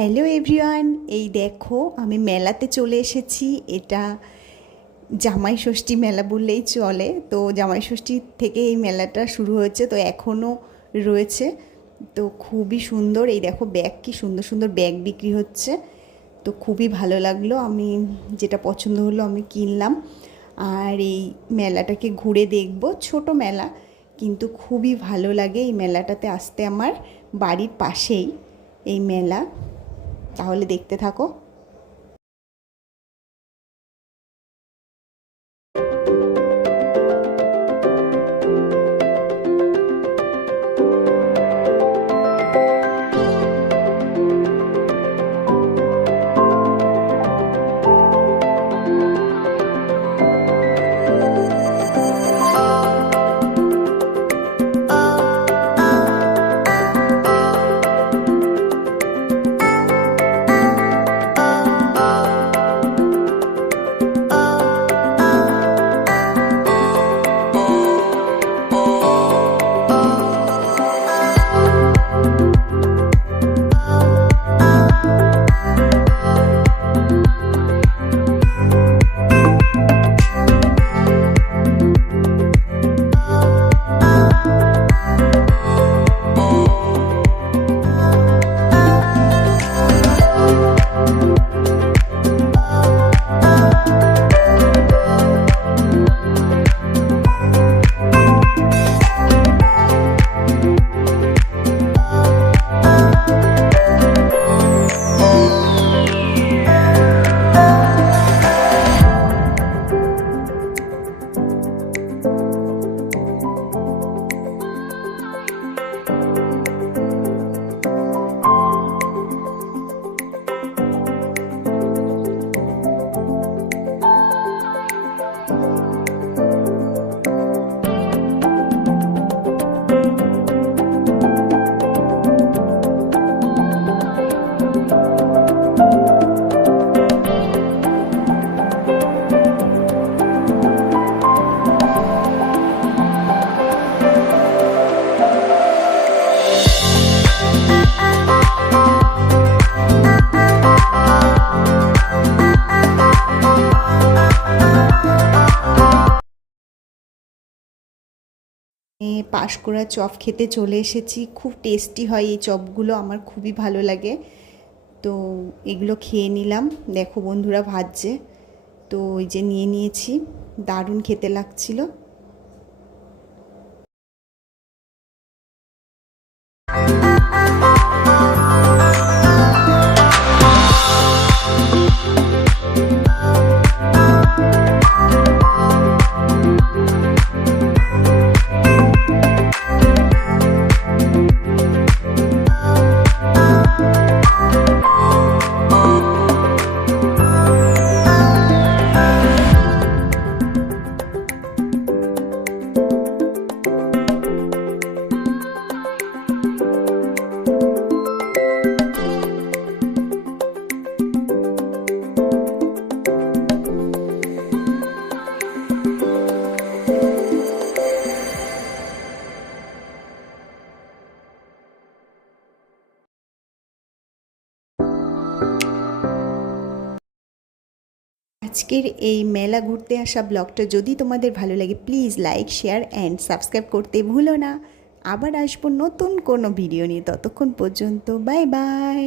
Hello everyone, এই দেখো আমি মেলাতে চলে এসেছি। এটা জামাই ষষ্ঠী মেলা বললেই চলে। তো জামাই ষষ্ঠী থেকে এই মেলাটা শুরু হয়েছে, তো এখনও রয়েছে। তো খুবই সুন্দর, এই দেখো ব্যাগ, কি সুন্দর সুন্দর ব্যাগ বিক্রি হচ্ছে। তো খুবই ভালো লাগলো, আমি যেটা পছন্দ হলো আমি কিনলাম। আর এই মেলাটাকে ঘুরে দেখব, ছোট মেলা কিন্তু খুবই ভালো লাগে এই মেলাটাতে আসতে। আমার বাড়ির পাশেই এই মেলা, তাহলে দেখতে থাকো। পাঁশকুড়া চপ খেতে চলে এসেছি। খুব টেস্টি হয় এই চপগুলো, আমার খুবই ভালো লাগে। তো এগুলো খেয়ে নিলাম, দেখো বন্ধুরা ভাজছে। তো ওই যে নিয়ে নিয়েছি, দারুণ খেতে লাগছিল। আজকের এই মেলা ঘুরতে আসা ব্লগটা যদি তোমাদের ভালো লাগে, please like, share and subscribe করতে ভুলো না। আবার আসবো নতুন কোনো ভিডিও নিয়ে, ততক্ষণ পর্যন্ত বাই বাই।